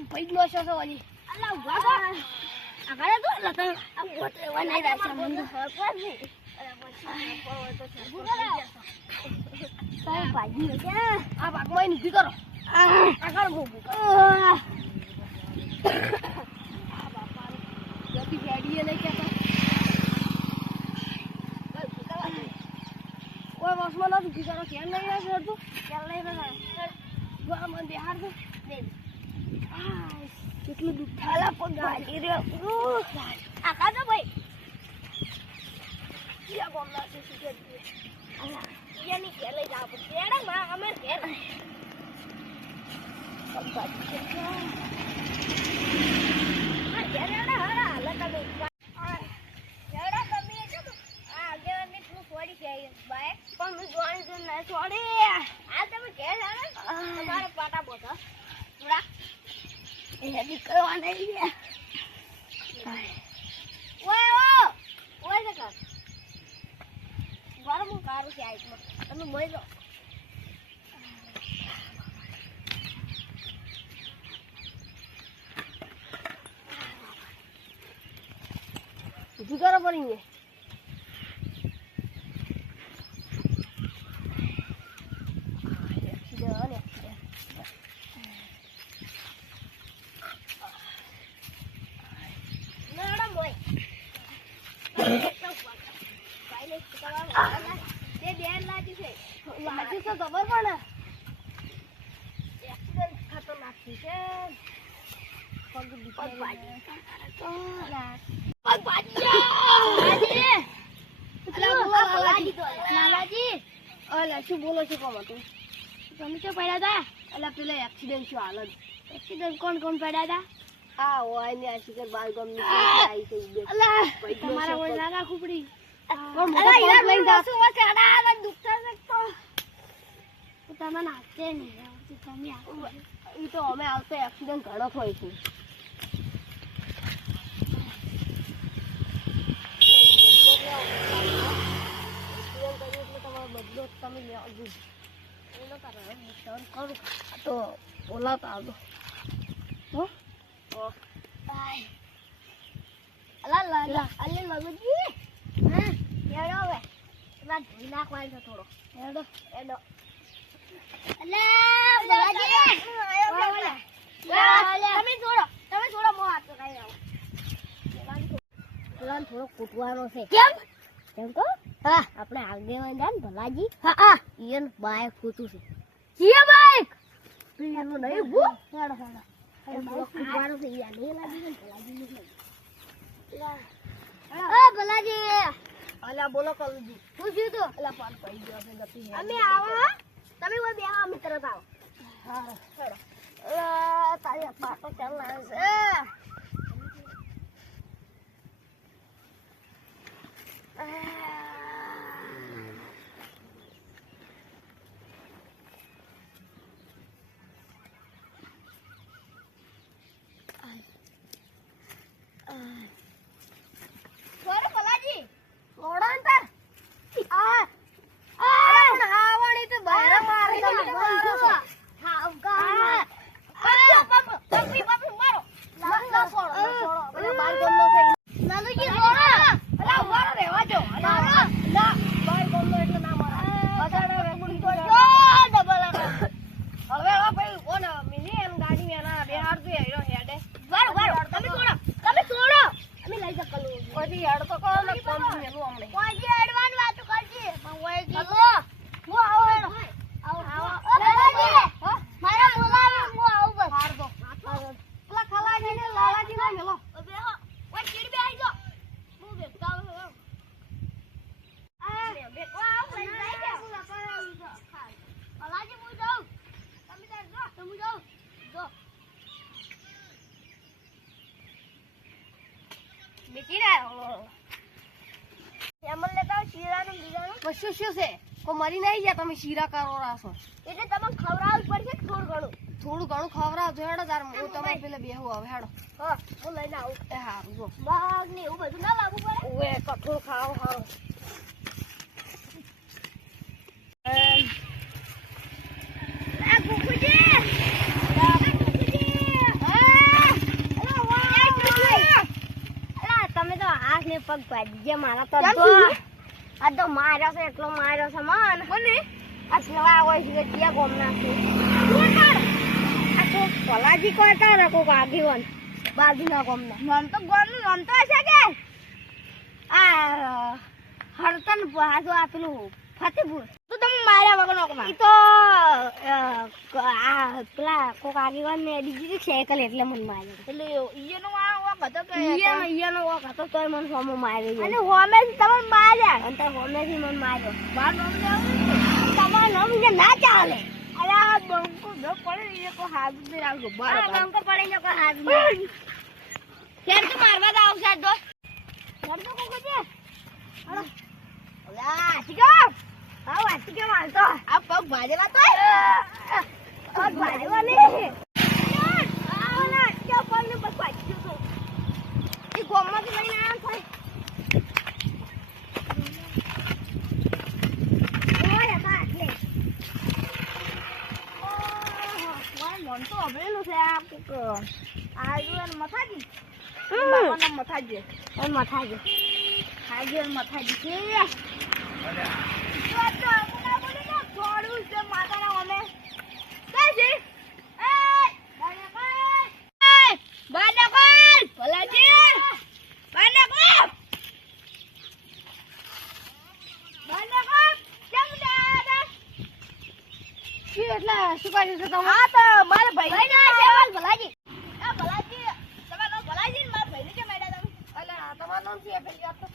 પગ પડી નો છો ઓલી અલા ઉભા તો આગળ તો લતા આ ગોટે વનાઈ રાશે મને ખબર નહીં અરે પછી પડો તો છે તારે ભાજી કે આ ભાગમાં નીકળી કરો આગળ બોબુ આ બાપા જતી ગાડીએ લઈ કે ઓય વાસમાં ના દુખી કરો કેમ લઈ આવ્યો તું કેમ લઈ આવ્યો જો આ મને બિહાર દે આ કેટલું દુખ થાલા પગ ભાગી રહ્યો આ કાજો ભાઈ યા બોલના છે કે આ યાની કે લઈ જાવ તેડા માં અમે કે પગ ભાગી ગયા આ જેડા હરા લકા દે જેડા તમે છો તો આ આગળ ને તું છોડી જાય બાય પણ હું જોણી તો ના છોડી આ તમે કે જાણે તમારા પાટા બોધા થોડા એ નીકળવા નહીં ગયા ઓય છે કર ગરમ કારું છે આઈમાં તમે મોઈ લો જુગારો પડી ગયે લાજી તો ખબર પડે એક્સિડન્ટ ખતરનાક છે પગ ભાજી પગ ભાજી લાલાજી ઓલા શું બોલો છો કોમ તું તમે શું પડ્યા હતા એટલે પેલો એક્સિડન્ટ શું હાલત એક્સિડન્ટ કોણ કોણ પડ્યા હતા આ હોય ને આ શિખર બાર ગમ ની આવી છે તમારા ઓય નાના ખુપડી અરે યાર લઈ જા શું છે આડા દુખતા છે તો તમે નાચે નહીં તમે ઈ તો અમે આવતે એક્સિડન્ટ ઘણો થાય છે બદલો તમે લેજો એનો કારણ રિટર્ન કરું તો બોલાતા આવજો હો ઓ બાય અલા લા અલે મગજી હા યાર આવે એમાં ધોઈ નાખવાનો છે થોડો એડો એડો અલા બલાજી તમે છોડો મો હાથ કાઈ આવો પ્લાન થોડો કૂટવાનો છે કેમ તો હા આપણે આગેવાન જાન ભલાજી હા ઈયન બાઈક કૂટું છે કીએ બાઈક પીનો નહીં ભૂ હેડો કૂટવાનો છે યાર નહીં લાગી ને ભલાજી નહીં ભલાજી અલા બોલો કલજી શું થયું તો અલા પાન પડી ગયો છે ગતી અમે આવો તમે ઓય બેહા અમે તરત આવો હા હેડો તારી પાટો ચાલના છે શું શું છે કો મરી નહીં ગયા તમે શીરા કરો રાસો એટલે તમે ખવરાવ પડશે થોડું ઘણું ખવરાવજો હેડો તાર હું તમે પેલે બેહું હવે હેડો હા હું લઈને આવું એ હારું જો બાગ ને એવું બધું ના લાગવું પડે ઓએ કઠોળ ખાવ હારું આ ગુકુજી પગ પાડી જે મારા તો કેમ તો થયું? આ તો માર્યો છે એટલો માર્યો છે મન મને આ પેલા હોય છે કે ક્યાં ગોમ નાખે કોણ મારે? આ તો ભલાજી કરતા ને કોક આગેવાન બાજુના ગોમના નામ તો ગોળનું નામ તો હશે કે આ હરતન પાછું આપેલું ફતેપુર તો તમે માર્યા વગર નો કમા ઈ તો આ પેલા કોક આગેવાન ને દીધી સાયકલ એટલે મને માર્યો એટલે ઈયનો આ વાક હતો કે ઈયાનો વોક હતો તોય મને સોમો માર્યો અને હોમેથી તમે માર્યા અને તાર હોમેથી મને માર્યો બાર નામ લેવું તમારું નામ જે ના ચાલે અરે આ બંકો જો પડે એ કો હાથ દે આવજો આ બાર બંકો પડે ને કોઈ હાથ નહીં કેમ તું મારવા તો આવશે તો કેમ તો કોકો છે હાલો ઓલા ઠીકો આવ ઠીકો મારતો આ પગ ભાજેલા તો પગ ભાજવા નહીં આવ ના ઠીકો પગ ને પગ ભાજ્યો તો એ ગોમમાંથી લઈને આમ થાય ઓય હતા એટલે મન તો અભરેલું છે આ કોક આજુ મથાજી બાપાના મથાજી એમ મથા છે હાજર મથાજી છે તો અમુના બોલી તો થોડું છે માતાના અમે કઈ છે એ બાનાકોલ ભલાજી બાનાકોલ કેમ દાદા એટલે શું કર્યું છે તમે હા તો મારા ભાઈ ના સેવલ ભલાજી આ ભલાજી તમારો ભલાજી ને મારા ભાઈને કે મેડા તમે અલા તમારું નામ છે પેલી વાત તો